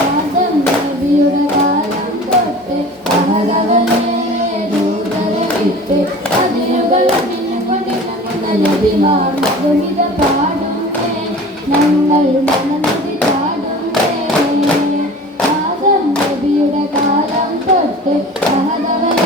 ആദം നബിയുടെ കാലം തൊട്ട് അഹദവനെ ദൂതരെ വിട്ട് അതിരുകൾ കൊണ്ടിറങ്ങുന്ന നബിമാർ മധുമിത പാടുന്നേ ഞങ്ങൾ മനമുടി ചാടുന്നേ ആദം നബിയുടെ കാലം തൊട്ട് അഹദവനെ